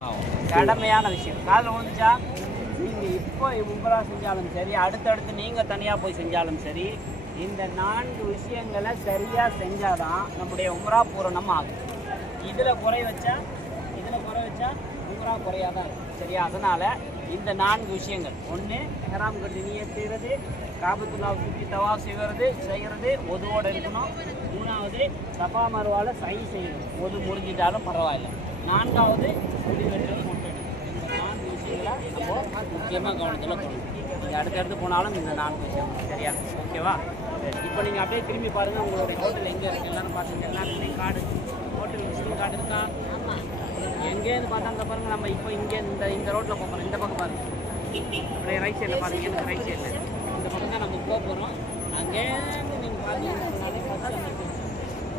கடமையான விஷயம். காதில் விழுந்துச்சா? நீங்கள் இப்போ உம்ரா செஞ்சாலும் சரி, அடுத்தடுத்து நீங்கள் தனியாக போய் செஞ்சாலும் சரி, இந்த 4 விஷயங்களை சரியாக செஞ்சால் தான் நம்முடைய உம்ரா பூரணம் ஆகும். இதில் குறை வச்சா உம்ரா குறையாக தான் இருக்கும். சரியா? அதனால் இந்த 4 விஷயங்கள், ஒன்று ஹராம் கட்டி நியத் செய்கிறது, காபத்துல்லாவை சுற்றி தவாஃப் செய்கிறது ஒதுவோடு இருக்கணும். 3வது சஃபா மர்வால சை செய்யணும், ஒது முறிஞ்சிட்டாலும் பரவாயில்லை. 4வது முடிவெட்டல் கொண்டு. இந்த 4 விஷயங்களை அப்போது முக்கியமாக கவனத்தில் கொள்ளணும். நீங்கள் அடுத்தடுத்து போனாலும் இந்த 4 விஷயம். சரியா? ஓகேவா? சரி, இப்போ நீங்கள் அப்படியே திரும்பி பாருங்கள், உங்களுடைய ஹோட்டல் எங்கே இருக்குது எல்லோரும் பார்த்துங்க. எல்லாருக்குமே கார்டு, ஹோட்டல் விசிட்டிங் கார்டு இருக்கா? எங்கேருந்து பார்த்தா அங்கே பாருங்கள். நம்ம இப்போ இங்கே இந்த ரோட்டில் போகிறோம், இந்த பக்கம் பாருங்கள், அப்படியே ரைட் சைடில் பாருங்கள். எனக்கு ரைட் சைடில் இந்த பக்கம் தான் நம்ம போக போகிறோம். அங்கேருந்து நீங்கள் பார்த்தீங்கன்னாலே ஃபஸ்ட்டு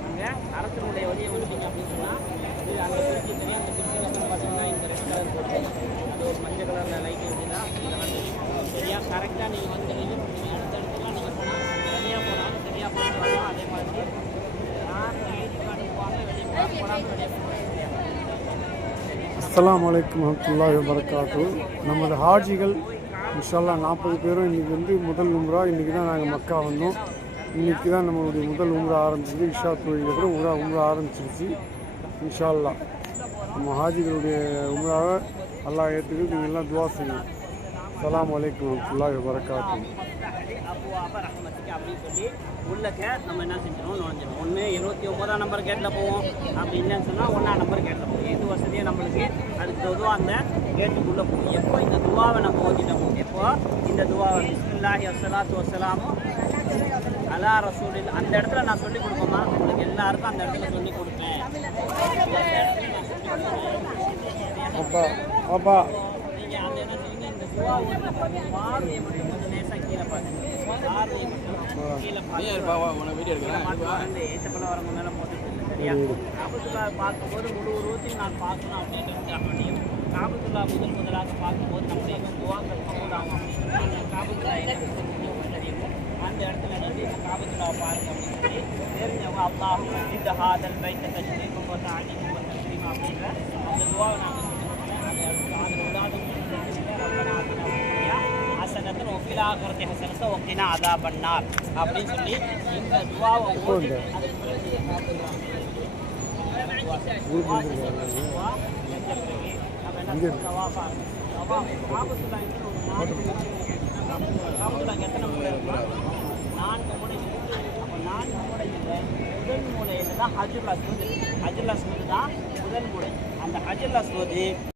அங்கே அரசனுடைய வழியை வந்துட்டீங்க அப்படின்னு சொன்னால் அந்த பிரிட்ஜு தெரியும். அந்த பிரிட்ஜில் வந்து பார்த்தீங்கன்னா இந்த ரெட் கலர் போட்டு அது ஒரு மஞ்சள் கலரில் லைட் இருக்குதுன்னா இதில் வந்து சரியாக கரெக்டாக நீங்கள் வந்து இது பண்ணி அடுத்தடுத்துலாம் நீங்கள் போனால் சரியாக போனாலும் சரியாக போயிட்டு வரலாம். அதே மாதிரி ஐடி கார்டு போவாங்க, வெளியே போனாலும் வெளியே போவாங்க. அஸ்ஸலாமு அலைக்கும் வரஹ்மத்துல்லாஹி வபரகாத்து. நமது ஹாஜிகள் இன்ஷா அல்லாஹ் 40 பேரும் இன்றைக்கி வந்து முதல் உம்ரா. இன்றைக்கி தான் நாங்கள் மக்கா வந்தோம். இன்றைக்கி தான் நம்மளுடைய முதல் உம்ரா ஆரம்பிச்சிது. இஷா தொழிலுக்கு அப்புறம் உம்ரா ஆரம்பிச்சிருச்சு. இன்ஷா அல்லாஹ் நம்ம ஹாஜிகளுடைய உம்ராவை அல்லாஹ் ஏற்றுக்கு நீங்கள் எல்லாம் துவா செய்யுங்க. அஸ்ஸலாமு அலைக்கும் வரஹ்மத்துல்லாஹி வபரகாத்து. அப்படின்னு சொல்லி உள்ளக்க நம்ம என்ன செஞ்சிடும், நுழைஞ்சிடும். ஒன்று 79ஆம் நம்பர் கேட்டில் போவோம், அப்படி இல்லைன்னு சொன்னால் 1ஆம் நம்பர் கேட்டில் போவோம். எது வசதியாக நம்மளுக்கு அதுக்கு பொதுவாக அந்த கேட்டுக்குள்ளே போகும். எப்போ இந்த துவாவை நம்ம ஓதிட்டோம், எப்போ இந்த துவாவை பிஸ்மில்லாஹி வஸ்ஸலாத்து வஸ்ஸலாமு அலா ரசூலில் அந்த இடத்துல நான் சொல்லிக் கொடுப்போமா, உங்களுக்கு எல்லாருக்கும் அந்த இடத்துல சொல்லிக் கொடுப்பேன். நீங்கள் அந்த என்ன செய்யுங்க, இந்த துவா ஓதுற பார்வையை மட்டும் கொஞ்சம் லேசாக கீழே பார்த்துங்க. பார்வையை மட்டும் கீழே பார்த்து ஏற்றப்பட வர முன்னால போட்டுட்டு சரியா? காபத்துல்லா பார்க்கும்போது முழு உருவத்தையும் நான் பார்க்கணும் அப்படின்றதுக்காக வேண்டியும், காபத்துல்லா முதலாக பார்க்கும்போது நம்முடைய துவாக்கள் கபூலாகும் அப்படின்னு அந்த காபத்துல்லா தெரியும். அந்த இடத்துல வந்து இந்த காபத்துல்லாவை பாருங்க அப்படின்னு சொல்லி தெரிஞ்சவங்க அல்லாஹும் இந்த ஹாதல் வைத்த தஷ்ரீஃபும் ஒரு அணிமும் ஒரு தஷ்ரீஃபும் அப்படின்ற அந்த துவாவை நாங்கள் ஹசனத்தன் ஒஃபில் ஆகிரத்தி ஹசனத்தை ஒக்கினா அதா பண்ணார் அப்படின்னு சொல்லி இந்த துவாவை ஓடி அதுக்கு பிறகு எத்தனை மூளை இருக்கும்? 4 மூளை இருக்கு. அப்போ 4 மூளையில் முதல் மூளையில் தான் ஹஜ்ருல் அஸ்வத். ஹஜ்ருல் அஸ்வத் தான் முதல் மூளை. அந்த ஹஜ்ருல் அஸ்வத்